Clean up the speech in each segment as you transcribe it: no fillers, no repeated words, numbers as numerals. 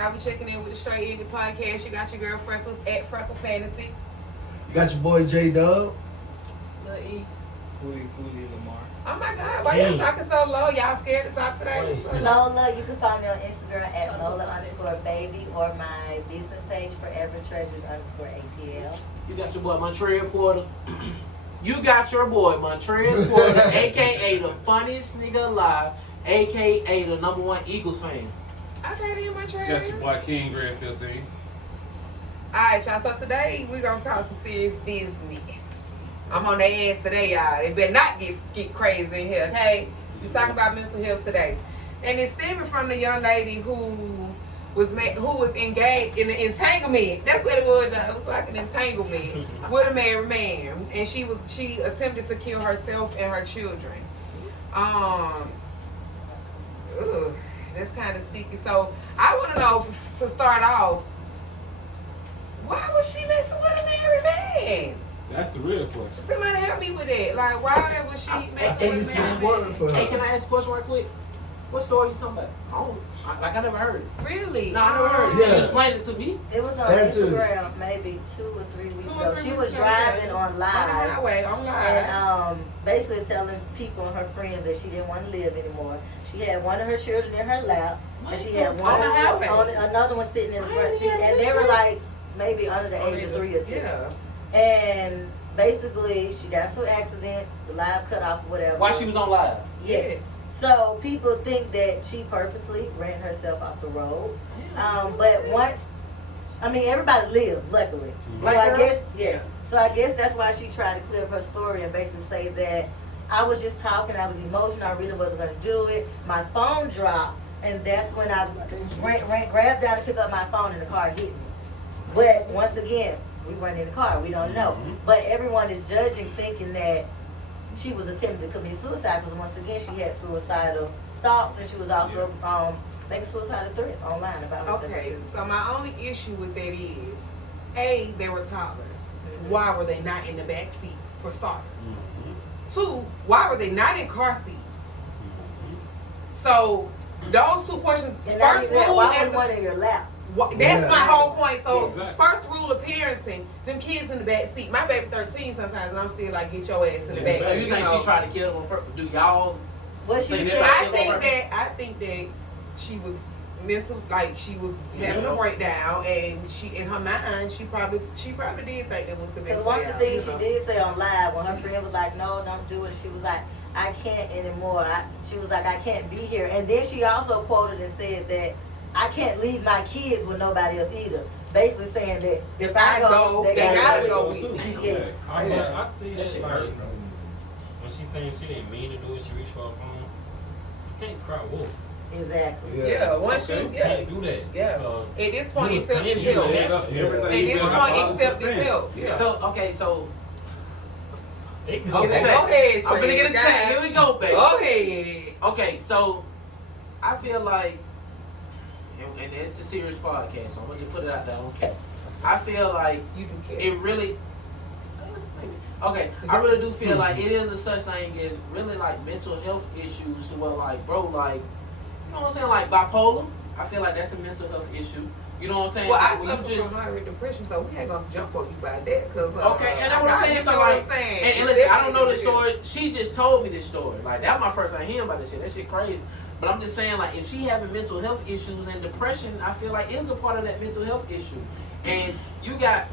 I'll be checking in with the Straight Ignorant Podcast. You got your girl Freckles at Freckle Fantasy. You got your boy J Dub. Lil E. Fully Lamar. Oh my God, why y'all talking so low? Y'all scared to talk today? Lola, you can follow me on Instagram at Lola_baby or my business page Forever Treasures _ATL. You got your boy Montreal Porter. You got your boy Montreal Porter, aka the funniest nigga alive, aka the #1 Eagles fan. Okay, then my trash. Got your boy King Grand 15. Alright, y'all. So today we gonna talk some serious business. I'm on their ass today, y'all. They better not get crazy in here, okay? We talking about mental health today, and it's stemming from the young lady who was engaged in an entanglement. That's what it was. It was like an entanglement with a married man, and she attempted to kill herself and her children. That's kind of sticky. So I want to know, to start off, why was she messing with a married man? That's the real question. Somebody help me with that. Like, why was she messing with a married man? Hey, can I ask a question right quick? What story you talking about? I never heard it. Really? No, I never heard it. Yeah. Can you explain it to me? It was on Instagram maybe 2 or 3 weeks ago. She was driving on On the live. highway, on live. And basically telling people and her friends that she didn't want to live anymore. She had one of her children in her lap, and she had one On the highway. another one sitting in the front seat, and they were like maybe under the age of 3 or 2. Yeah. And basically, she got into an accident, the live cut off, whatever. While she was on live. Yes. So people think that she purposely ran herself off the road. But once, everybody lived, luckily. So I guess, yeah. So I guess that's why she tried to clear up her story and basically say that I was just talking, I was emotional, I really wasn't going to do it. My phone dropped, and that's when I grabbed down to pick up my phone, and the car hit me. But once again, we weren't in the car, we don't know. But everyone is judging, thinking that she was attempting to commit suicide, because once again, she had suicidal thoughts, and she was also making suicidal threats online about herself. Okay, so my only issue with that is, A, they were toddlers. Why were they not in the back seat, for starters? 2, why were they not in car seats? So those 2 questions. And first rule, why was one in your lap? That's my whole point. So Exactly. first rule of parenting, them kids in the back seat. My baby 13 sometimes, and I'm still like, get your ass in the back. So you think she tried to kill him on purpose? Do y'all? What she Like, said? I think that she was mental, like she was having a breakdown, and she, in her mind, she probably did think that was the best Because way one of the out, things you know? she did say on live, when her friend was like, no, don't do it, she was like, I can't anymore. She was like, I can't be here. And then she also quoted and said that I can't leave my kids with nobody else either. Basically saying that If I go, they gotta go with me. Yes. I see That that shit like hurt. when she's saying she didn't mean to do it, she reached for her phone. You can't cry wolf. Exactly. Yeah, once You you, can't do that. yeah. Because At this point, you it's self was saying you itself. did At that. Everything this you point, did, it's self itself. Yeah. So They can Okay, do go that. ahead, I'm gonna get a Trey. tag. Here we go, baby. Go ahead. Okay, so I feel like, and it's a serious podcast, so I'm gonna just put it out there. Okay, I feel like You can care. it really. Okay, I really do feel like it is a such thing as really like mental health issues. To where like, bro, like, you know what I'm saying, like bipolar. I feel like that's a mental health issue. You know what I'm saying? Well, I When suffer you just, from moderate depression, so we ain't gonna jump on you by that. Cause, okay, and that's what I'm saying. you So know what like, I'm saying. and listen, I don't know this story. She just told me this story. Like, that was my first time hearing about this shit. That shit crazy. But I'm just saying, like, if she having mental health issues and depression, I feel like is a part of that mental health issue. And you got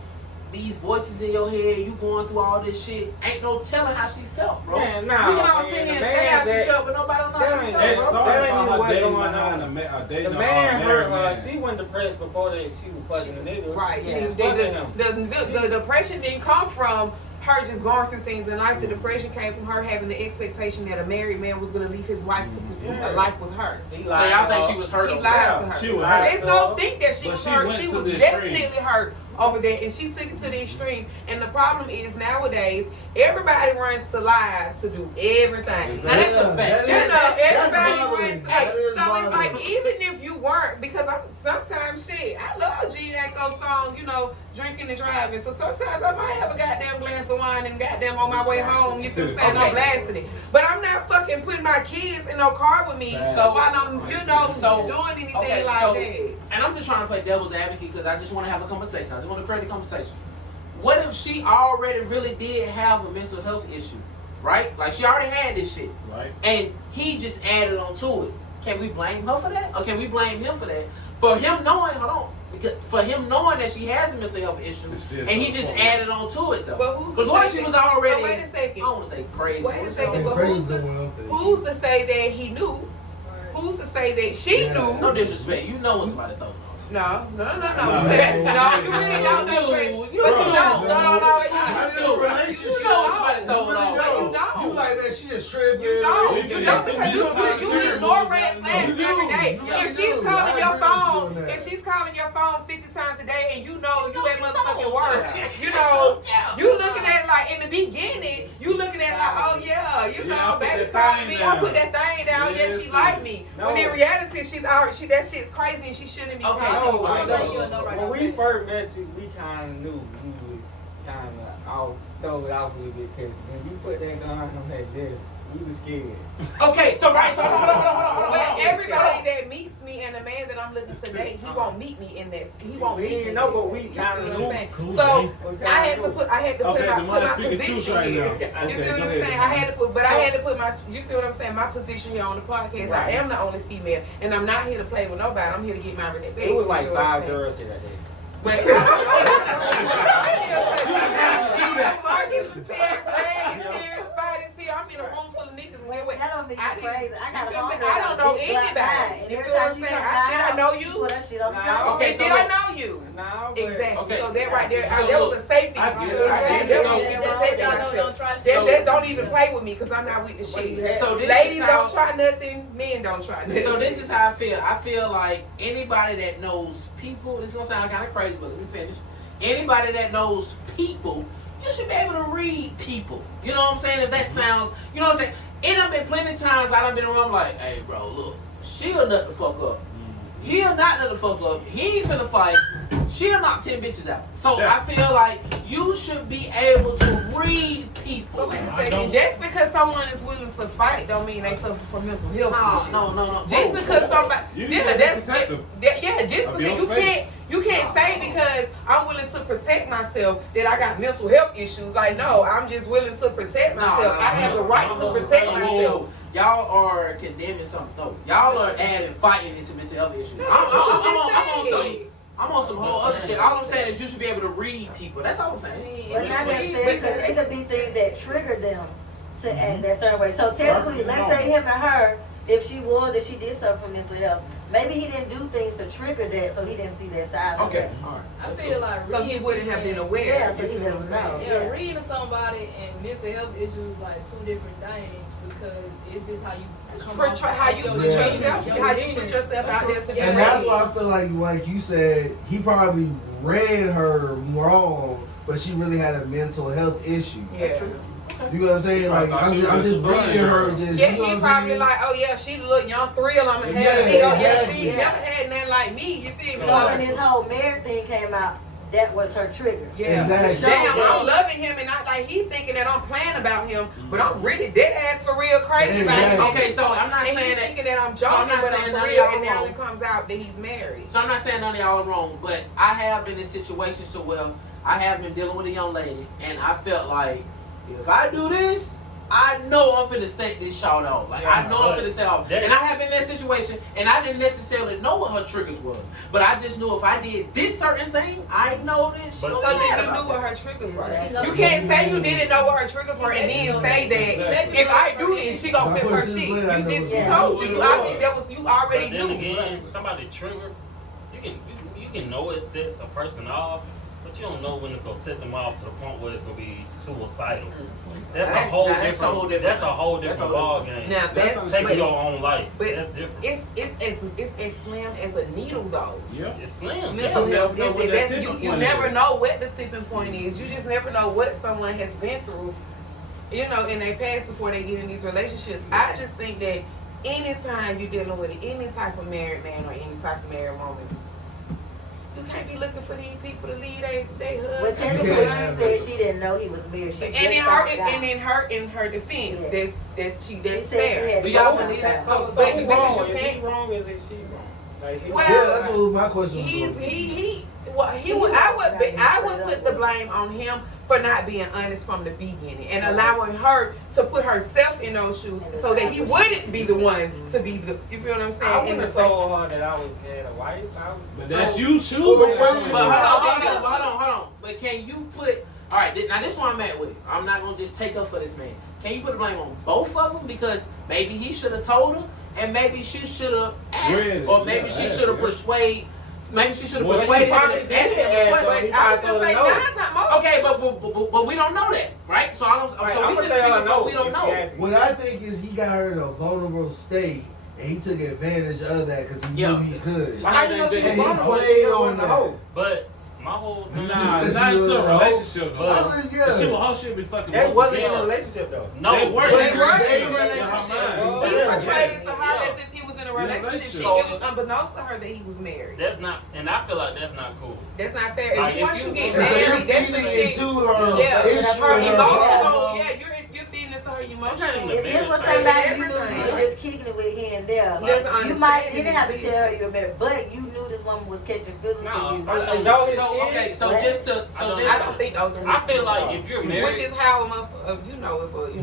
these voices in your head, you going through all this shit. Ain't no telling how she felt, bro. Man, We nah, can all man, sit here and the say man how she that- felt, but nobody don't know how she that It felt, bro. started That ain't by her what dating going behind on. dating The man, married man. she wasn't depressed before that she was fucking the nigga. Right. Yeah. She was, the depression didn't come from her just going through things in life. The depression came from her having the expectation that a married man was going to leave his wife to pursue a life with her. He So lied y'all to think her. she was hurt He over lied that? to her. She was hurt. There's no think that she But was she hurt. went She to was the definitely extreme. hurt over that, and she took it to the extreme. And the problem is nowadays, everybody runs to lie to do everything. Now that's a fact. You know, That's everybody bothering. runs. That is So it's like, bothering. even if you weren't, because I'm sometimes shit, I love G Echo song, you know, drinking and driving. So sometimes I might have a goddamn glass of wine and goddamn on my way home. You feel what I'm saying? I'm blasting it, but I'm not fucking putting my kids in no car with me So- while I'm, you know, So- doing anything okay, like so- that. And I'm just trying to play devil's advocate because I just want to have a conversation. I just want to create a conversation. What if she already really did have a mental health issue, right? Like she already had this shit, Right. and he just added on to it. Can we blame her for that, or can we blame him for that? For him knowing, for him knowing that she has a mental health issue, and he just added on to it though. But who's Because to what say if she that- was already? But wait a second. I don't want to say crazy. Wait a second, but Crazy who's the to, world thing. who's to say that he knew? Who's to say that she Yeah. knew? No disrespect. You know when somebody throws off. No. No. No, you really don't know. Trey. You But you don't. No. I did a relationship. You know when somebody throws really off. don't. You don't. You like that she is tripping. You don't. You You don't. don't because you ignore red flags You do. every day. You If do. she's calling I your agree with phone, you on that. if she's calling your phone 50 times a day and you know you at she motherfucking don't. work, you know, you looking at it like in the beginning, you looking at it like, oh yeah, you Yeah, know, put baby that calling thing me, down. I put that thing down, yeah, Yes, she like me. No. When in reality, that shit's crazy and she shouldn't be Okay, calling so you. No, I I know. When we first met you, we kind of knew you was kind of all throw it off a little bit because when you put that gun on that desk, we was scared. Okay, so right, so hold on. But everybody that meets me and the man that I'm looking to date, he won't meet me in that. He won't We meet me. didn't know, but we kind You of know what knew. I'm saying? Cool, So man. I had to put Okay, the my mind speaking position truth right here. now. You Okay, feel go what I'm ahead. saying? I had to put, but I had to put my. You feel what I'm saying? My position here on the podcast. I am the only female, and I'm not here to play with nobody. I'm here to get my respect. It was like You feel what I'm 5 saying? girls here that day. But I don't know. Marcus is here, Ray is here, Spider's here. I'm in a room full of niggas. That don't make I you didn't- crazy. I got a you feel what I'm homegirl saying? I don't know with a big black anybody. eye, and You every feel time what she I'm come saying? Did I down, know she you? put her shit on the Nah, table. Okay, Okay, so did I look. know you? Nah, but Exactly. Okay. So that right there, So that was look, a safety. I You get feel it. what I'm I saying? get it. That was Yeah, a just safety y'all myself. don't try That shit. don't even play with me because I'm not with the shit. So this Ladies is how- don't try nothing. Men don't try nothing. So this is how I feel. I feel like anybody that knows people, this is gonna sound kind of crazy, but let me finish. Anybody that knows people, you should be able to read people. You know what I'm saying? If that sounds, you know what I'm saying? It done been plenty of times I done been around like, hey bro, look, she'll nut the fuck up. He'll not nut the fuck up. He ain't finna fight. She'll knock 10 bitches out. So Yeah. I feel like you should be able to read people. Wait a second. Just because someone is willing to fight don't mean they suffer from mental health issues. No. Just because somebody, You yeah, gotta that's protect them. yeah. Just Of because your space. you can't say because I'm willing to protect myself that I got mental health issues. Like no, I'm just willing to protect myself. I have the right to protect myself. Y'all are condemning something. No, y'all are adding fighting into mental health issues. I'm on some whole other shit. All I'm saying is you should be able to read people. That's all I'm saying. But not necessarily because it could be things that trigger them to act that certain way. So technically, let's say him and her, if she did suffer from mental health, maybe he didn't do things to trigger that, so he didn't see that side of Okay, it. all right. I feel like So he reading wouldn't have been people- aware. Yeah, so You he feel doesn't what I'm know. saying? Yeah, Yeah. reading somebody and mental health issues like two different things because it's just how you come off How you your put demeanor, yourself, your how you demeanor. put yourself out there to be. Yeah. And that's why I feel like you said, he probably read her wrong, but she really had a mental health issue. Yeah. You know what I'm saying? Like I'm just reading her. Just Yeah, you know he what I'm probably saying? like, oh yeah, she look young thrill. I'm gonna have. Yeah, She, oh yeah, exactly. she never had nothing like me. You feel me? So when this whole marriage thing came out, that was her trigger. Yeah. Exactly. Damn, I'm loving him and not like he thinking that I'm playing about him, but I'm really dead ass for real crazy about him. Exactly. Okay, so I'm not And saying he's that. thinking that I'm So I'm joking, not but I'm saying for none of real. y'all And now wrong. it comes out that he's married. So I'm not saying none of y'all are wrong, but I have been in situations so well. I have been dealing with a young lady, and I felt like if I do this, I know I'm finna set this shot off. Like I know I'm finna set off. And I have been in that situation, and I didn't necessarily know what her triggers was, but I just knew if I did this certain thing, I know that she But gonna So be mad then you about knew what that. her triggers were. Yeah. You can't say you didn't know what her triggers were and then say that if I do this, she gonna flip her shit. You just she told you. I mean that was you already But then knew. again, somebody trigger, you can know it sets a person off, but you don't know when it's gonna set them off to the point where it's gonna be suicidal. That's a whole different ball game. Now that's Take but your own life. but That's different. it's as slim as a needle though. Yeah. It's slim. Mental Yeah. health, know what that that's, tipping you point never is. know what the tipping point is. You just never know what someone has been through, you know, in their past before they get in these relationships. I just think that anytime you're dealing with any type of married man or any type of married woman, you can't be looking for these people to lead they But husband. technically, she said she didn't know he was married. She And just in found out. in her defense, Yeah. that's She that's said she fair. had Do y'all no believe that? contact. So But who because wrong? you Is he can't- wrong? Is she wrong? Well, Yeah, that's what my question was. I would put the blame on him for not being honest from the beginning and allowing her to put herself in those shoes so that he wouldn't be the one to be the. You feel what I'm saying? I wouldn't have told her that I was had a wife. But that's you choosing. But hold on. But can you put? All right, now this is where I'm at with it. I'm not gonna just take up for this man. Can you put the blame on both of them? Because maybe he should have told her, and maybe she should have asked, or maybe she should have persuaded. Maybe she should have persuaded him to ask him a question. I was just saying, okay, but we don't know that, right? So we just speaking for we don't know. What I think is he got her in a vulnerable state, and he took advantage of that because he knew he could. How you know she was And he vulnerable? played on that. But my whole thing. Nah, it's not into a relationship though. But, The shit with her shit be fucking. They wasn't in a together. relationship though. No, They were. They were They in a were. relationship. He portrayed it to her as if he was in a relationship. It was unbeknownst to her that he was married. That's not, and I feel like that's not cool. That's not fair. Like, Once you get So you're married, that's the feeding shit. into her Yeah, issue. her and her emotional. Yeah, you're feeding into her emotional. If this was somebody you knew you were just kicking it with here and there, you might didn't have to tell her you were married, but you knew this woman was catching feelings for you. I don't think those are. I feel like if you're married, which is how you know. But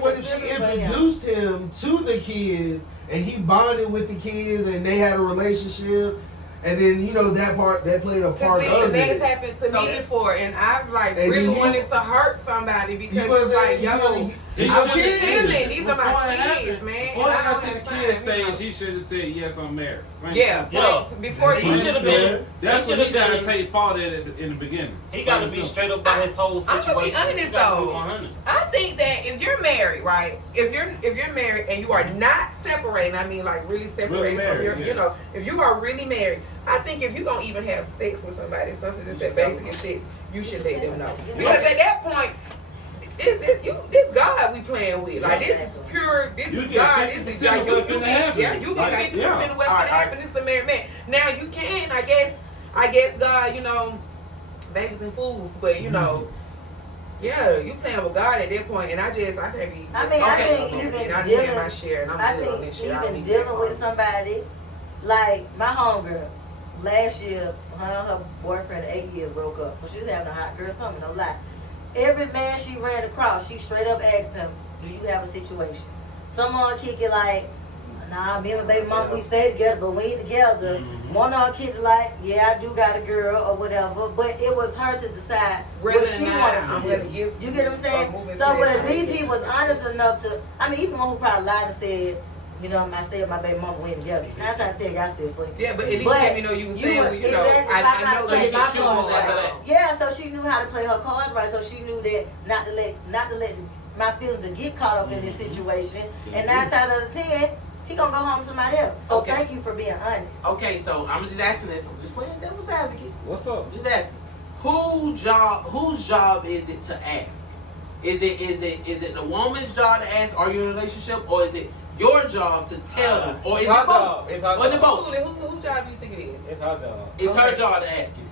what if she introduced him to the kids and he bonded with the kids and they had a relationship, and then that played a part of that's it. happened to me before, and I've And really you- wanted to hurt somebody because it's like, yo, I'm chilling. These are my kids, man. Before And I I got don't to the have kid time, you know. stage, he should have said, yes, I'm married. Right? Yeah, Yeah. before he you should have been. That's he what should he got to have take fault in the beginning. He got to be straight up by his whole I'm situation. gonna be honest He gotta be though. 100. I think that if you're married, right? If you're married and you are not separating, I mean like really separating Really from married, your, if you are really married, I think if you're gonna even have sex with somebody, something that's that basic as sex, you should let them know. Because at that point, this God we playing with. Like this is pure, this is God, this is like you get 50% of what's gonna happen. This is a married man. Now you can, I guess God, babies and fools, but yeah, you playing with God at that point, and I can't be. I mean, I think even I dealing, did my share, and I'm I good on think this shit. I don't even need dealing that with part. somebody, like my homegirl, last year, her and her boyfriend 8 years broke up. So she was having a hot girl summer, no lie. Every man she ran across, she straight up asked him, do you have a situation? Someone kick it like, nah, me and my baby mom, we stay together, but we ain't together. One on kick it like, yeah, I do got a girl or whatever. But it was her to decide what she wanted to do. You get what I'm saying? So, but at least he was honest enough to, I mean, even one who probably lied and said, I stayed with my baby mama, we ain't together. I'm trying to tell you, I still for you. Yeah, but at least let me know you was staying with, I know that that my cards right. Yeah, so she knew how to play her cards right. So she knew that not to let my feelings to get caught up in this situation. And 9 times out of 10, he gonna go home with somebody else. So thank you for being honest. Okay, so I'm just asking this. I'm just playing devil's advocate. What's up? I'm just asking. Whose job is it to ask? Is it the woman's job to ask, are you in a relationship, or is it your job to tell them, or is it both? It's Or is it both? Whose job do you think it is? It's her job. It's her job to ask you.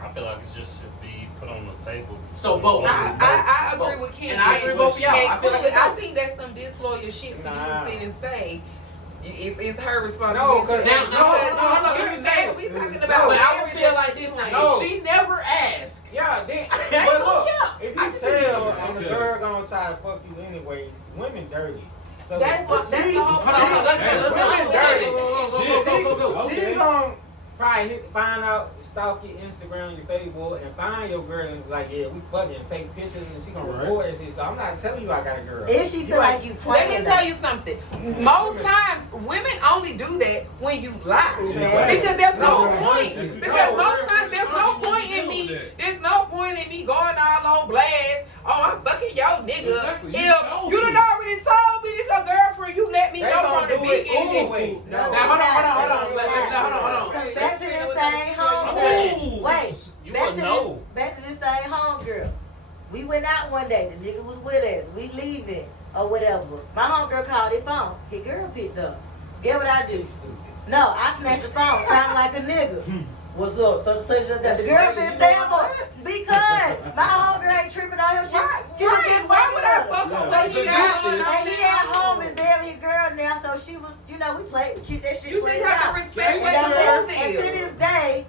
I feel like it just should be put on the table. So both. I agree with Ken. And I agree both of y'all. I feel like it's I both. think that's some disloyal shit for you to sit and say. It's her No, responsibility. because You're mad. We talking about. But I would feel like this now. No. If she never asked, yeah, then I ain't but gonna look, care. if I you can tell see and the girl gonna try to fuck you anyways, women dirty. So That's the whole she gonna probably find out, stalk your Instagram, your Facebook, and find your girl and be like, yeah, we fucking, and take pictures, and she gonna record and shit. So I'm not telling you I got a girl. If she feel like you playing, let me tell you something. Most times, women only do that when you lie. Because there's no point. Because most times there's no point in me. There's no point in me going all on blast. Oh, I'm fucking your nigga. Exactly. If you done already told me this your girlfriend, you let me know from the beginning. Now hold on. Cause back to this same home girl. Wait, back to this same home girl. We went out one day. The nigga was with us. We leaving or whatever. My homegirl called his phone. His girl picked up. Get what I do? No, I snatched the phone. Sound like a nigga. What's up? Such and that. The girlfriend failed because my homegirl ain't tripping on him. She was just why would I waking fuck up. on So what she you got going on? and he at home and Debbie his girl now. So she was, we played, we keep that shit. You just played have out. to respect what And the and to this day,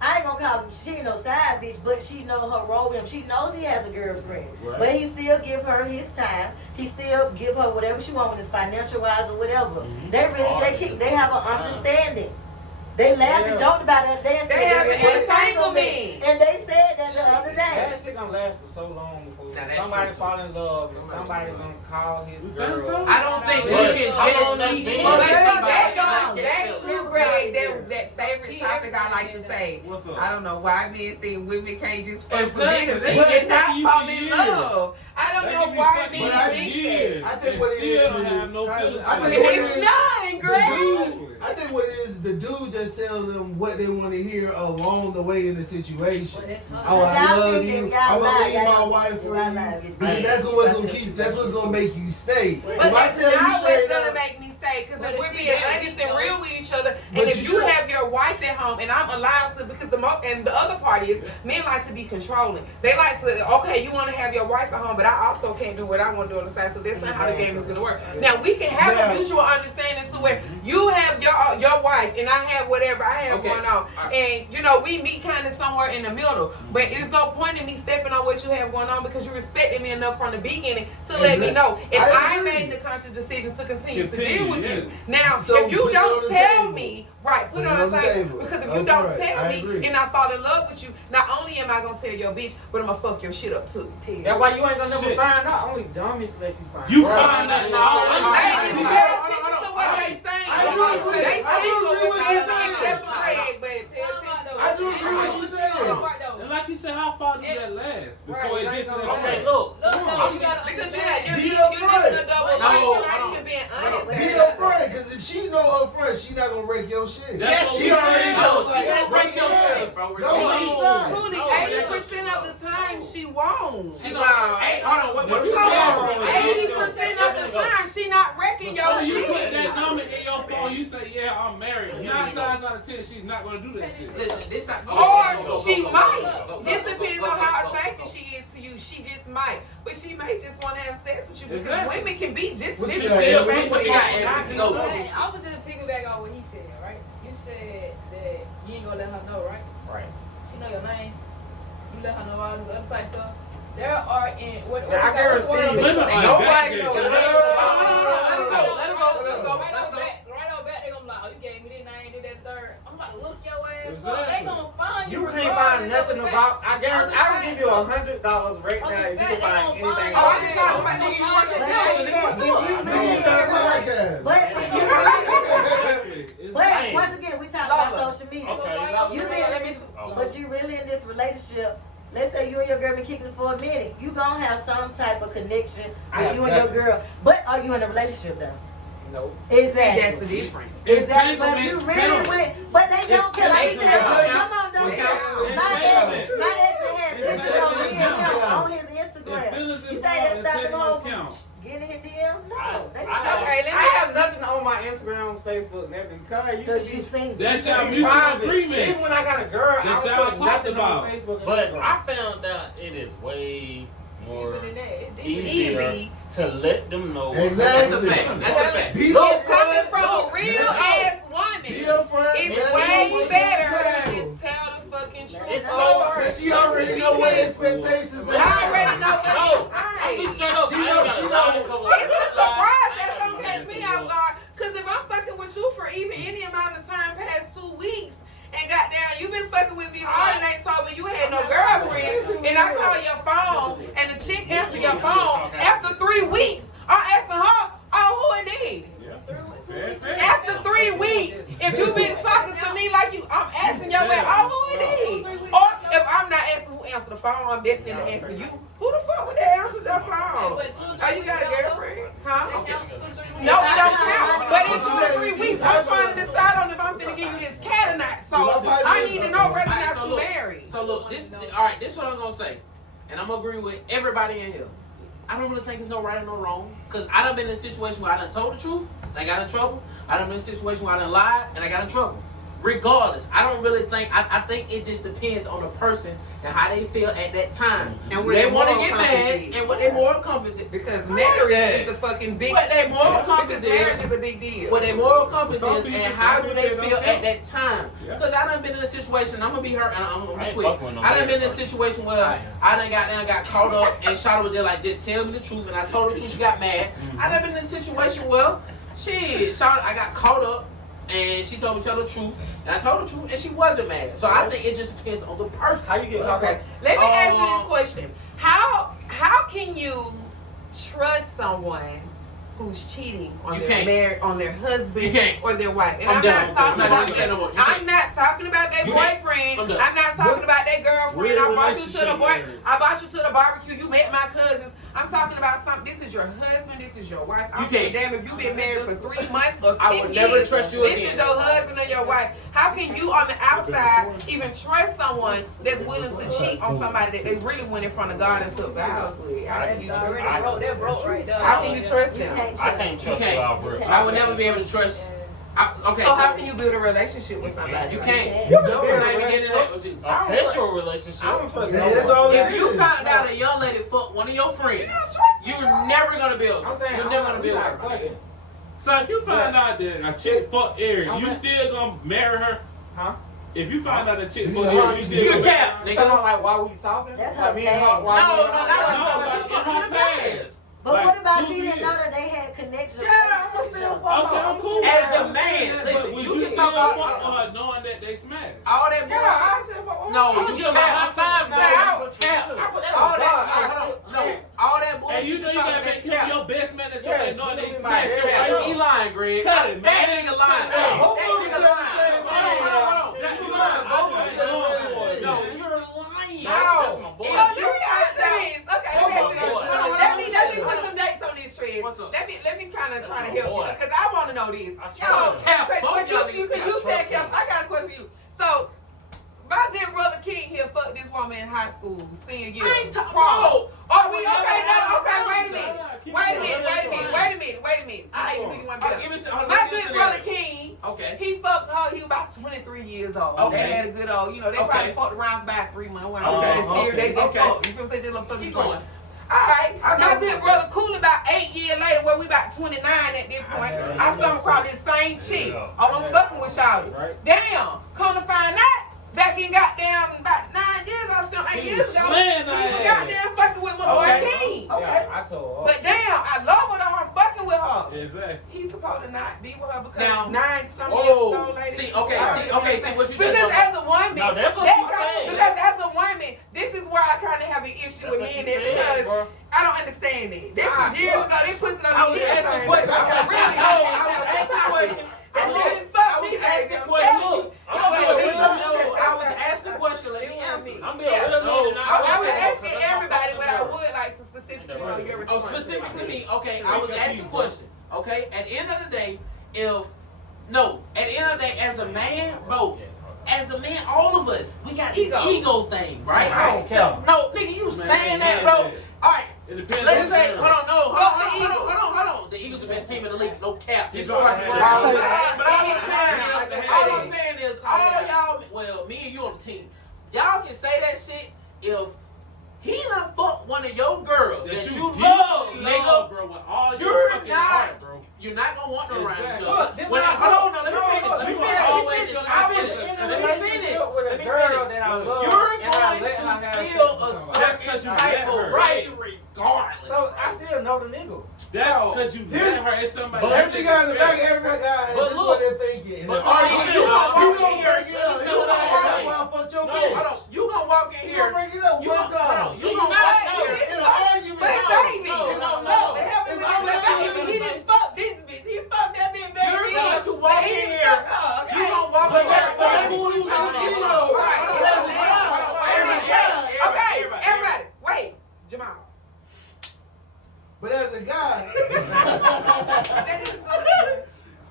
I ain't gonna call him, she ain't no side bitch, but she know her role with him. She knows he has a girlfriend. Right. But he still give her his time. He still give her whatever she wants, when it's financial wise or whatever. They really, they have an understanding. They laughed and joked about it. They have an entanglement. And they said that the other day. That shit gonna last for so long before somebody fall in love and somebody gonna call his girl. I don't think But you can how long just that's be been? But with see, somebody. that's too great. That favorite topic I like to say. What's up? I don't know why men think women can't just fuck for Exactly. men They and not fucking you fall for in years. love. I don't They know can be why fucking men you think years. that. I think and what it still is don't have is- no feelings I for think you. what It's none, The Greg. dude, I think what it is, the dude just tells them what they want to hear along the way in the situation. But that's Oh, her. I Y'all love think you. that y'all I'm gonna lie, leave y'all my don't- wife for y'all you. lie. Because that's what's gonna keep. That's what's gonna make you stay. But If I that's tell you always straight gonna up, make me stay. Because But if if we're she being got honest me, and though. real with each other, But and if you you should. have your wife at home, and I'm allowed to, because and the other part is men like to be controlling. They like to, okay, you want to have your wife at home, but I also can't do what I want to do on the side. So that's not how the game is gonna work. Now we can have Now- a mutual understanding to where you have your wife and I have whatever I have Okay. going on, and we meet kind of somewhere in the middle. But it's no point in me stepping on what you have going on because you respected me enough from the beginning to let me know. And I agree. made the conscious decision to continue to deal Continue, with you. yes. Now, So if you put it on don't the tell table. me, right, put it Put on the table. Because if you That's don't right. tell I me agree. and I fall in love with you, not only am I gonna tell your bitch, but I'm gonna fuck your shit up too. That's why you ain't gonna never Shit. find out. Only dummies let you find You out. find out. Hey, if you pay attention to what they I saying, do agree. they I do single agree with with you us saying. except for Greg, but pay attention. I do agree with you saying. And like you said, how far do that last before it gets to that Okay, point? look. You gotta Because understand. Be you're upfront. living a double life. You're not No, even being honest. Be upfront, because if she know upfront, she not gonna wreck your shit. That's what she we already said. knows. She gonna break your Yeah. shit, bro. No, she's not. Truly, No, 80% of the time she won't. She gonna, hey, hold on, what No, you you saying? 80% of the time she not wrecking your So you put shit. that number in your phone, you say, yeah, I'm married. 9 times out of 10, she's not going to do that shit. Listen, this Or she might. Just depends on how attracted she is to you. She just might. But she may just want to have sex with you because Exactly. women can be just What you physically got? attracted What you got, and not Anthony? be Go. good. Hey, I was just piggyback on what he said, right? You said that you ain't gonna let her know, right? Right. She know your name. You let her know all this other type stuff. There are in what? Yeah, I guarantee you, Women are nobody exactly. knows. Let her go. Let her go. Let her go. Right Let her on go. back, they gonna be like, oh, you gave me this name, did that third. I'm like, look your ass up. Exactly. They gonna find you. You can't find regardless of nothing the about. fact. I guarantee. I will give you $100 right now if you can find anything. Oh, Oh, I can find somebody nigga you want to But tell. ain't Nigga, that, what's if you up? really No, that podcast. but if you really, Exactly. but Exactly. once again, we talk about social media. Okay. You really, but you really in this relationship. Let's say you and your girl been kicking it for a minute. You gonna have some type of connection with you and your girl. But are you in a relationship though? No. Exactly. That's the difference. Exactly. But if you Entanglements really count. went, but they don't care. Like he said, Entanglements some of them don't count. care. My ex had pictures of me and him on his Instagram. You think that stopped them all from getting in DM? No. They don't care. Okay, let I me have nothing on my Instagram, Facebook, and everything. Because you Because should you be seen That's it. your mutual private. agreement. Even when I got a girl, I That don't y'all put talked nothing about. on Facebook. and But Instagram. I found out it is way more Deeper than that. It's deeper. easier Easy. to let them know. Exactly. That's a fact. That's a fact. Be It's upfront. coming from a real ass Be woman. upfront. It's Let her know way what's better on the to table. just tell the fucking truth. It's so Or- But she already know what expectations they I already know No, what I'll be it's straight up. She I ain't know- gotta she lie, know. cover It's a up, surprise I that's ain't gonna gotta catch do me that. off guard. Cause if I'm fucking with you for even any amount of time past 2 weeks, and goddamn, you been fucking with me hard and ain't told me you had no girlfriend, and I call your phone and the chick answer your phone after 3 weeks, I'm asking her, oh, who it is? After 3 weeks, if you been talking to me like you, I'm asking your way, oh, who it is? Or if I'm not asking who answer the phone, I'm definitely asking you. Who the fuck would that answer your phone? Oh, you got a girlfriend? Huh? No, it don't count. But in 2 or 3 weeks, I'm trying to decide on if I'm finna give you this cat or not. So I need to know whether or not you married. So look, all right, this is what I'm gonna say, and I'm gonna agree with everybody in here. I don't really think there's no right or no wrong, cause I done been in a situation where I done told the truth and I got in trouble. I done been in a situation where I done lied and I got in trouble. regardless. I don't really think. I think it just depends on the person and how they feel at that time. And they want to get mad and what their moral compass is. Because marriage is a fucking big. What their moral compass marriage is. is a big deal. What their moral compass Some is people- and how some do they people feel don't at that time. Yeah. Because I done been in a situation. I'm gonna be hurt and I'm gonna I be ain't quick. fucking with no I done been in a married situation where I done got caught up and Shawty was just like, just tell me the truth, and I told her the truth. She got mad. I done been in a situation where Shawty, I got caught up and she told me to tell the truth, and I told her the truth, and she wasn't mad. So I think it just depends on the person. How you get caught Okay. up? Let me ask you this question: How can you trust someone who's cheating on on their husband or their wife? And I'm not talking about I'm not talking about their boyfriend. I'm not talking about their girlfriend. I brought you to the barbecue. You met my cousins. I'm talking about something. This is your husband. This is your wife. I don't give a damn if you've been married for 3 months or 10 I would years. never trust you again. This is your husband or your wife. How can you on the outside even trust someone that's willing to cheat on somebody that they really went in front of God and took vows with? How can you trust them? That broke right there. How can you trust them? I can't trust without real. I would never be able to trust. Okay. So how can you build a relationship with somebody? You can't. You You're not even getting it. A sexual relationship. I don't trust That's all nobody. it If you is. found out a young lady fucked one of your friends, you're never gonna build. I'm saying, You're never gonna build. like fucking. So if you find out that a chick fuck Eric, you Okay. still gonna marry her? Huh? If you find out a chick fuck Yeah. Eric, you still You gonna cap, marry Because her? I'm like, why were you talking? That's Like, her me and her, past. why No, me and no, her- that was No, she like, fucked in in her the past. But Like, what about 2 she didn't years. know that they had connection? Yeah, I'm still fuck Okay, I'm cool. As I a understand man, that, listen, but would you you can still talk fuck about- with her knowing that they smashed? All that Yeah, I bullshit. said fuck. No, You give her a high five, No, bro. I was cap. I put that All on that, God. hold on, no, all that bullshit. And you know you talking, gotta that's make cap. your best man that you Yes, ain't knowing you they know smashed me, your man. right He up. lying, Greg. Cut it, That man. nigga lying. Cut it. Hey, Both that of them nigga said the lying. same Hold on, hold on, hold on. thing. You lying. Both of them said the same thing. No, you're lying. That's my boy. So let me ask you this. Okay, let me ask you this. Boy. Let me put some dates on these threads. What's up? Let me kind of try to help Boy. you because I want to know this. I So, trust Cap, but both y'all you niggas you got said, trust Cap, in I got a question for you. So, my good brother King here fucked this woman in high school, senior year. I ain't talking. Prom. No. Are we okay now? Okay, wait a minute. Wait a minute. I ain't really want to Give me some. My good brother King, Okay. he fucked her. He was about 23 years old. Okay. They had a good old, they probably fucked around for about 3 months. When Okay, they just okay. fucked. You feel me? Say just little fucking Keep joint. going. Alright, I know my what good you're brother Cool about 8 years later, where we about 29 at this point, I stumbled across this same chick. Yeah. Oh, I'm fucking with Shawty. Right. Damn, come to find out, back in goddamn about 9 years or something, 8 years ago, slaying he her was ass. goddamn fucking with my boy Okay. King. Yeah, I told her. But damn, I love her though, I'm fucking with her. Exactly. He's supposed to not be with her because Now- 9 some years ago, lady. See, okay, see what you just Because as a woman, No, that's what that you kind- said. because as a woman, this is where I kind of have an issue That's with what men you that said, because bro. I don't understand it. This was years ago. They put it on I was me. asking questions. I was asking questions. That I nigga was fuck me, asking baby. I'm questions. telling you. I'm It being wasn't real. me. No, I was asking questions. Let me It wasn't answer. me. I'm being Yeah. real man. I was asking everybody, but I would like to specifically know your Oh, response. specifically me. Okay, I was asking questions. Okay, at the end of the day, at the end of the day, as a man, bro, as a man, all of us, we got this ego thing, right? Right. So, no, nigga, you saying that, bro? All right. It depends. Let's on say, the hold girl. on, no, hold on. The Eagles the best team in the league, no cap. It's But all all right. I'm saying is, all y'all, well, me and you on the team, y'all can say that shit if he done fucked one of your girls that you love, nigga. bro, with all your You're fucking not. heart, bro. You're not gonna want them around each Exactly. other. Look, this When is I- how- hold on, no, let me no, finish. no, Let me you finish. always Let me finish. I was Let in a me finish. relationship with Let a me girl finish. that I love. You're and I going let to her have feel a sex with That's certain 'cause you type let of her. way regardless. So I still know the nigga. That's because you Here's- let her. It's somebody. But every guy in the back, every guy has But this look- what they're thinking. And but the look, argument, you gonna you walk gonna in here, bring it up. you You gonna gonna that's walk why I fucked your No. bitch. Hold on, you gonna walk in You here. gonna bring it up You one gonna, time. hold on, you You gonna not- walk in no. here. In an argument. But baby, no. the hell is It's it? already- He didn't fuck this bitch. He fucked that bitch back You're then. going to walk But he in didn't here. fuck her, okay? You gonna walk But in that's here. but that's who you was in, though. Right. But as a guy, Okay, everybody, wait, Jamal. but as a guy, That is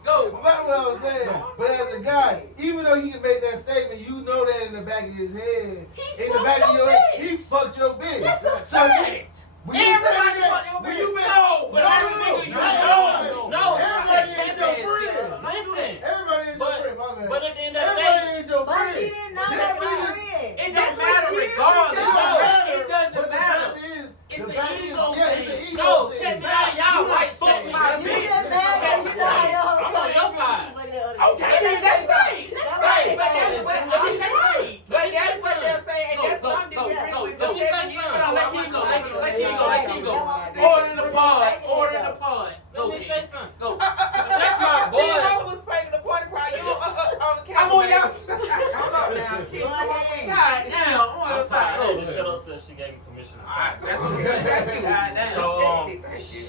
no, that's what I was saying. But as a guy, even though he can make that statement, you know that in the back of his head, in the back of your head, he fucked your bitch. That's a So you- fact. when you say Everybody that, fuck your when bitch. you been, No, but no, every no, nigga you not know. everybody. No. Everybody ain't your That friend. Listen. Everybody ain't your friend, my man. But at the end of the Everybody That's what I'm Thank you. saying. So, Thank you.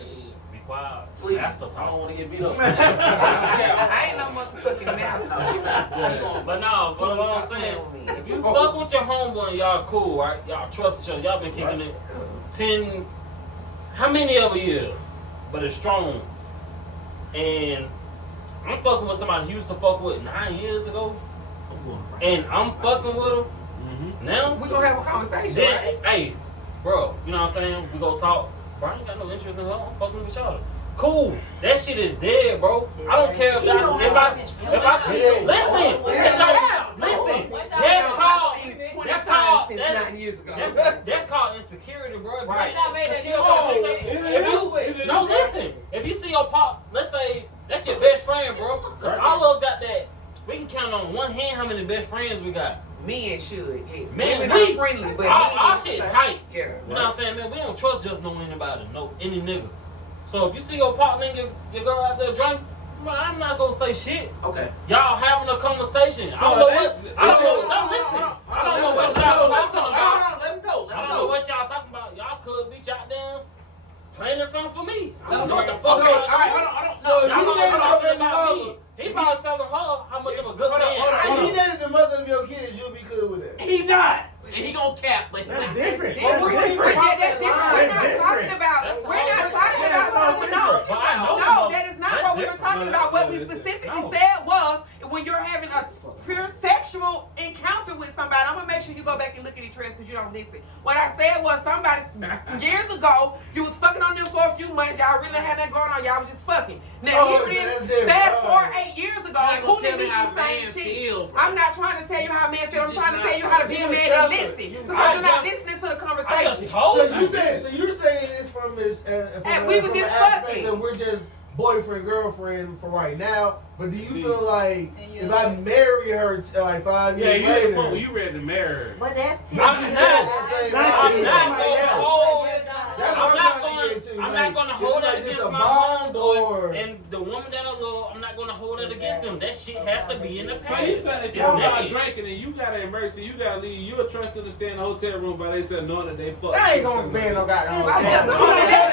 be quiet. Please, After I don't talk. want to get beat up. I ain't no motherfucking mouse. But no, but what I'm saying, if you fuck with your homeboy and y'all cool, right? Y'all trust each other. Y'all been kicking it 10, how many other years? But it's strong. And I'm fucking with somebody who used to fuck with 9 years ago. And I'm fucking with him. Now, We gonna have a conversation, then, right? hey, bro, you know what I'm saying? We go talk. Bro, I ain't got no interest in her. I'm fucking with y'all. Cool. That shit is dead, bro. I don't care if listen, that's called insecurity, bro. Right. If you see your pop, let's say that's your best friend, bro. Cause all of us got that. We can count on one hand how many best friends we got. Men should, yes. Man, Women we- are friendly, but Our men, shit tight. yeah. You know what I'm saying, man? We don't trust just no anybody, no any nigga. So if you see your partner and your girl out there drinking, bro, I'm not gonna say shit. Okay. Y'all having a conversation. I don't know what y'all talking about. Let him go. I don't know what y'all talking about. Y'all could be shot down planning something for me. I don't know what the fuck y'all doing. Hold on. So if Y'all you don't dated know your talking baby about me. mama, He probably telling her how much of a good man hold I if am. you dated the mother of your kids, you'll be good with that. He not. And he gonna cap, but That's different. That's different. We're not That's talking about. That's We're not all talking about someone. No, But I know no, that is not that's what we were different. talking about. What we specifically said was when you're having a pure sexual encounter with somebody. I'm gonna make sure you go back and look at your trends because you don't listen. What I said was somebody years ago you was fucking on them for a few months. Y'all really had that going on. Y'all was just fucking. Now Oh, here that's it is. different. Fast Oh. forward 8 years ago. You're not Who gonna did tell me meet how the same man chick? feel, bro. I'm not trying to tell you how men feel. I'm You trying to just tell you how to be a man and listen. Because you're not listening to the I conversation. just told So you. you're saying this from this And we were from just the aspect fucking. that we're just boyfriend girlfriend for right now. But do you feel like And if I marry her like 5 Yeah, years you at the point later? where you ready to marry her. But that's I'm not gonna hold. I'm not gonna hold that against my homeboy and the woman that I love. I'm not gonna hold it against them. That shit has to be in the So you past. saying if It's you're not dead. drinking and you got an emergency, you gotta leave, you'll trust her to stay in the hotel room by they said knowing that they fucked. That ain't gonna be no goddamn.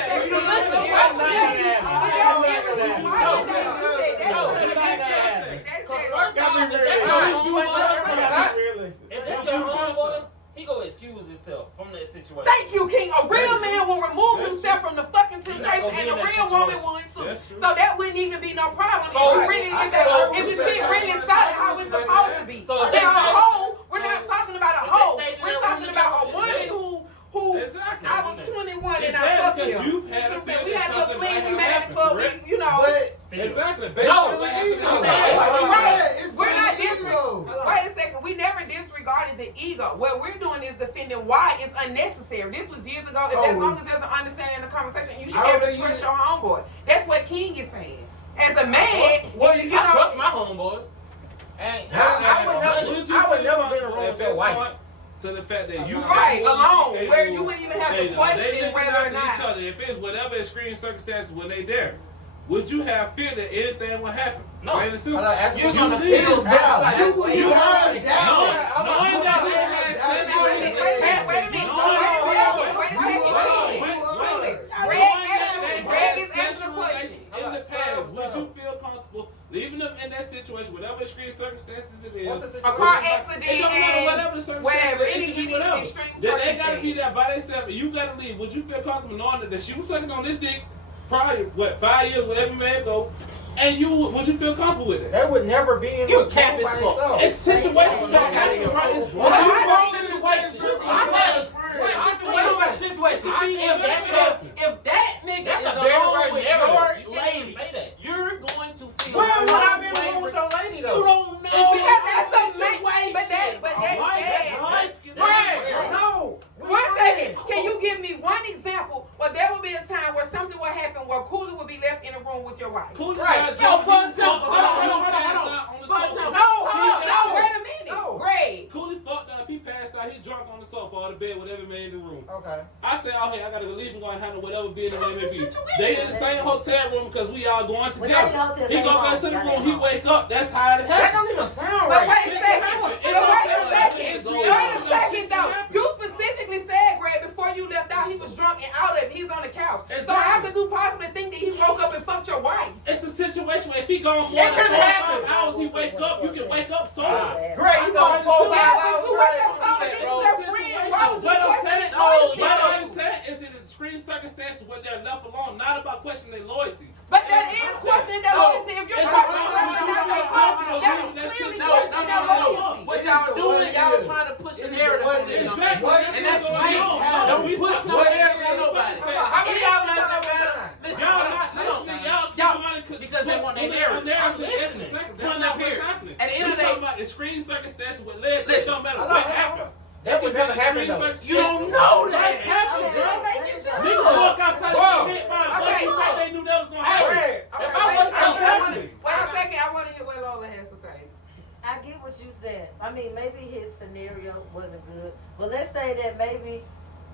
If that's your homeboy, he gonna excuse himself from that situation. Thank you, King. A real man will remove himself from the fucking temptation, and a real woman would too. So that wouldn't even be no problem. If the chick really solid how it's supposed to be. Now a hoe, we're not talking about a hoe. We're talking about a woman who I was 21 and I fucked him. You've had a We had a little something fling, we might met at have the club, happened, you know. But Exactly. No. We're not disregarding. Wait a second. We never disregarded the ego. What we're doing is defending why it's unnecessary. This was years ago. As long as there's an understanding in the conversation, you should be able to trust your homeboy. That's what King is saying. As a man, you I trust know. my homeboys. I would never be in a room with your wife. To the fact that you Right, alone, where you wouldn't even have to question whether or not. Each other. If it's whatever extreme circumstances when they there, would you have fear that anything would happen? No. Plain and simple. You're gonna did. feel something. You have doubt. Knowing that they had sex Wait a minute. Greg is answering the question. in the past, would you feel comfortable leaving them in that situation, whatever extreme circumstances it is? A car accident It don't matter and whatever the circumstances. whatever, it any can be whatever. extreme They gotta be circumstance. there by themselves. And you gotta leave. Would you feel comfortable knowing that she was sucking on this dick probably 5 years, whatever man go, and would you feel comfortable with it? They would never be in You the cap room as by fuck. themselves. It's situations that happen, right? It's Situation. If that nigga That's is a very alone rare with narrative. your You can't even lady, say that. you're going to feel Where would I some be in the room with way. your lady You though? don't know. Because that's a situation. but that said. No. One second. Can you give me one example where there will be a time where something will happen where Cooler will be left in a room with your wife? Right. Yo, for example, hold on. For example, No. Wait a minute. No. Greg. Cooley fucked up. He passed out. He drunk on the sofa or the bed, whatever man in the room. Okay. I said, "Oh hey, I gotta go leave and go and handle whatever business That's may the be." situation. They in the same hotel room because we all going Well, they in the together. hotel, He same go back home. to the Y'all room. ain't He home. wake up. That's how it That happened. don't even sound But right. wait a second. Wait a second though. You specifically said, Greg, before you left out, he was drunk gone more than 4 or 5 hours, he wake up. You can wake up sober. Great, you going 4 or 5 hours. You wake up sober. This is your friend. Why would you question loyalty? What I'm saying is it is extreme circumstances where they're left alone, not about questioning their loyalty. But that is questioning their loyalty. If you're questioning that's clearly questioning their loyalty. What y'all doing? Y'all trying to push a narrative on this young man. And that's right. Don't push no narrative on nobody. How many y'all not Listen, Y'all not listening. Y'all because they want their narrative. I'm listening. That's not what's happening. At the end of the day, talking about extreme circumstances what led to something better. What happened? That would never happen though. You don't know What that. happened, bro? Let's go. Niggas walk outside Whoa. and hit my Okay. butt. They knew that was gonna happen. Hey, If I wasn't happening. Wait a second, I want to hear what Lola has to say. I get what you said. I mean, maybe his scenario wasn't good, but let's say that maybe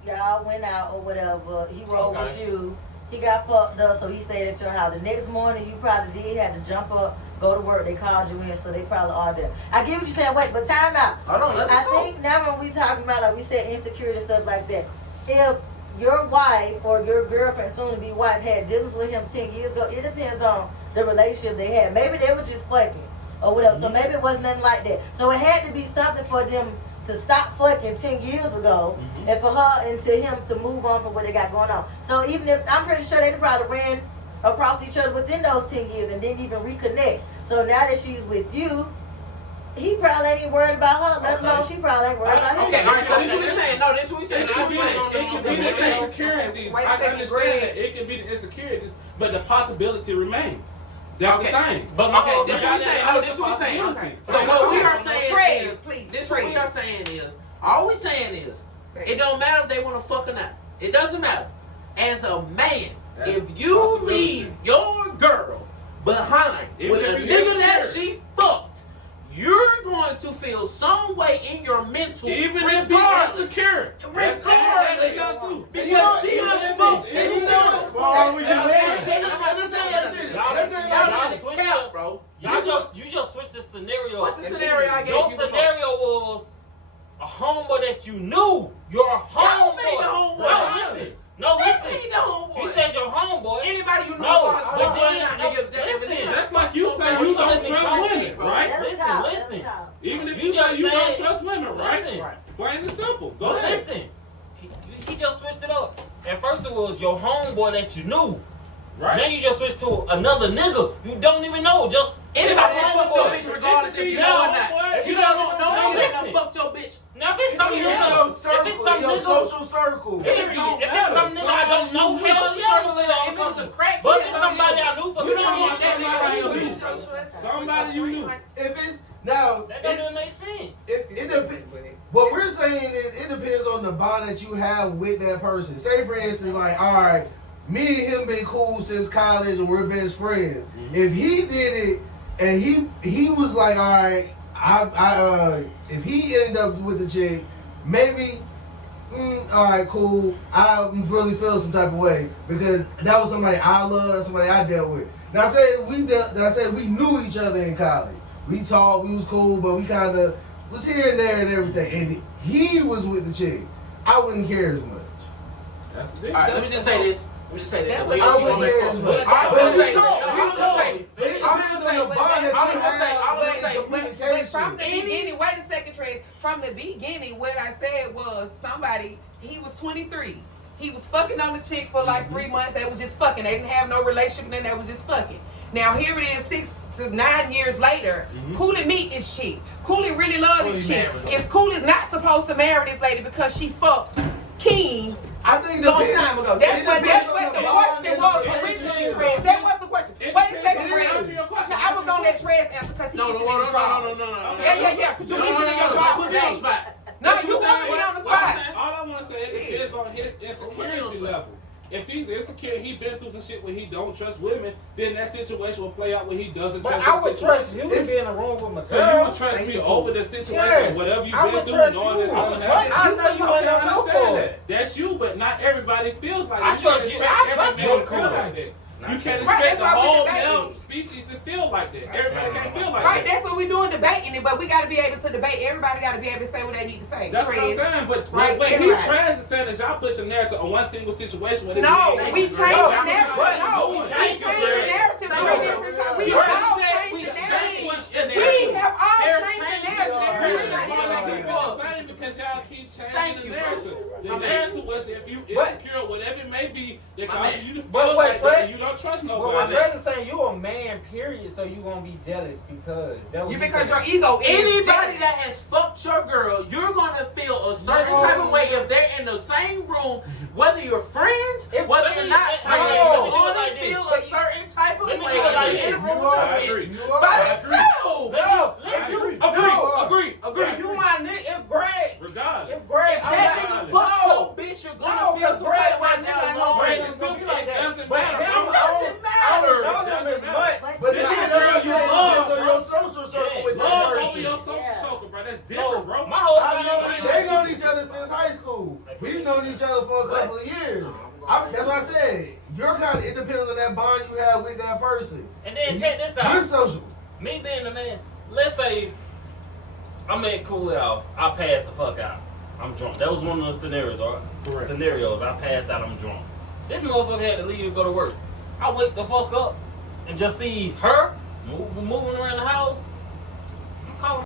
y'all went out or whatever. He rolled with you. He got fucked up, so he stayed at your house. The next morning, you probably did have to jump up, go to work. They called you in, so they probably are there. I get what you're saying. Wait, but time out. Hold on, let I us talk. think now when we talking about, like we said, insecurity and stuff like that, if your wife or your girlfriend, soon to be wife, had dealings with him 10 years ago, it depends on the relationship they had. Maybe they were just fucking or whatever, so maybe it wasn't nothing like that. So it had to be something for them to stop fucking 10 years ago and for her and to him to move on from what they got going on. So even if, I'm pretty sure they probably ran across each other within those 10 years and didn't even reconnect. So now that she's with you, he probably ain't even worried about her, let alone she probably ain't worried about him. Okay, all right, so this is what we're saying. No, this is what we're saying. It This is what we're saying. can be the insecurities. Wait a I second, understand Greg. that it can be the insecurities, but the possibility remains. That's Okay. the thing. But Okay, this is what we're saying. No, this is what we're saying. Okay. So what we are saying Trades, is, please. this is what we are saying is, all we saying is, it don't matter if they want to fuck or not. It doesn't matter. As a man, if you leave your girl behind Even with if a you nigga that insecure. she fucked, you're going to feel some way in your mental Even if regardless. you're insecure. Regardless. Because she done fucked this nigga. Why would you win? Let's say Y'all just cap, bro. You just switched the scenario. What's the scenario I gave Your you before? scenario was a homeboy that you knew. Your Don't make the homeboy. homeboy. No, That listen. ain't the homeboy. You said your homeboy. Anybody you know No, about but homeboy then- not, no, nigga, if listen. they- Just like you say you don't trust women, right? Let him Listen, talk, let him listen. talk. Even if You you say just you don't said- trust women, right? Listen. Plain and simple. Go But ahead. listen, he just switched it up. At first it was your homeboy that you knew. Right. Now you just switched to another nigga you don't even know. Just Anybody your can fuck your homeboy. bitch regardless if you No, know or boy, not. you You just- don't know no, nigga that done listen. fucked your bitch. Now if it's some It in nigga, your if circle, it's some in your nigga, social circle. period. don't If it's matter. some nigga I don't know, Hell, hell you yeah, circle it up. If it was a crackhead, but if it's somebody I knew for You 10 don't want years, that nigga around your bitch. Somebody you knew. If it's now, that doesn't make sense. it depends. What we're saying is it depends on the bond that you have with that person. Say for instance, like, all right, me and him been cool since college and we're best friends. If he did it and he was like, all right, if he ended up with the chick, maybe, all right, cool. I really feel some type of way because that was somebody I loved, somebody I dealt with. Now say we knew each other in college. We talked, we was cool, but we kind of was here and there and everything. And he was with the chick. I wouldn't care as much. That's the All right, let me just say this. Let me just say this. That We was- all I wouldn't gonna care make as fun. much. All right, But I'm we gonna say, talk, I'm we gonna talk. say, But it depends on the bond that I'm you gonna say, have I'm gonna with say, the But communication. from the beginning, wait a second, Trey. From the beginning, what I said was somebody, he was 23. He was fucking on the chick for like 3 months. They was just fucking. They didn't have no relationship, and then they was just fucking. Now here it is, 6 to 9 years later. Cooley meet this chick. Cooley really love this chick. If Cooley's not supposed to marry this lady because she fucked King I think long depends- time ago. it That's what depends on the bond question and was the originally, relationship. Trez. That was the question. It Wait a depends second, on- Trez. answer your question. I was gonna let Trez answer because he itching in his draw. no. Yeah, because you itching in your draw Put me on the today. spot. No, What you you want to saying? be on the What you spot. saying? All I want to say, it depends on his insecurity level. If he's insecure, he been through some shit where he don't trust women, then that situation will play out where he doesn't But trust I the would situation. trust you to be in a room with my So you girl. would trust me over the situation, Yes. whatever you've I been would through, trust knowing you. that I something would trust happened. you. I know you I ain't can no understand for that. That's you, but not everybody feels like I that. trust You you. can't I expect trust every you. male to feel like that. You can't Right, expect that's the why we whole debating. male species to feel like that. Everybody can't feel like Right, that. that's what we doing, debating it, but we got to be able to debate. Everybody got to be able to say what they need to say. That's what I'm Trez. saying, but Right, what he everybody. tries to say is y'all push a narrative on one single situation where No, we changed the No, narrative. we No, we changed changed the the narrative 3 different times. We First he said the narrative. We have all They're changed the changing narrative. the They're narrative. really not It's even the same because y'all keep Thank changing you, the narrative. The My man. narrative was if you insecure, whatever it may be, that My causes man. you to But feel what like Trey- that and you don't trust But what nobody. Trey is saying, you a man, period, so you gonna be jealous because that was You because your ego is Anybody jealous. that has fucked your girl, you're gonna feel a certain type of way if they're in the same room, whether you're friends, whether you're not friends. no. You're Let gonna me do it feel like a certain type of Let me way do it like if you're in this. the room You with are. your bitch. You By are. themselves. No, I if you agree. Agree. if you my nigga, if Greg, Regardless. if Greg, If I'm that like, nigga fucked your bitch, you're no, gonna feel because some Greg, type my of way nigga, I down know the Greg line. is gonna be like that. Doesn't But matter. him, It doesn't I don't know matter. him as much. But This see, is that's girl what I'm you saying. love, Depends on bro. your social circle with that Love over person. your social Yeah. circle, bro. That's So, different, bro. my whole I know thing they is, known each other since high school. We've known each other for a couple of years. That's what I said. You're kind of, it depends on that bond you have with that person. and then check this You're out. social. Me being the man, let's say I'm at Cool House, I passed the fuck out. I'm drunk. That was one of the scenarios, or Correct. scenarios. I passed out, I'm drunk. This motherfucker had to leave and go to work. I wake the fuck up and just see her moving around the house.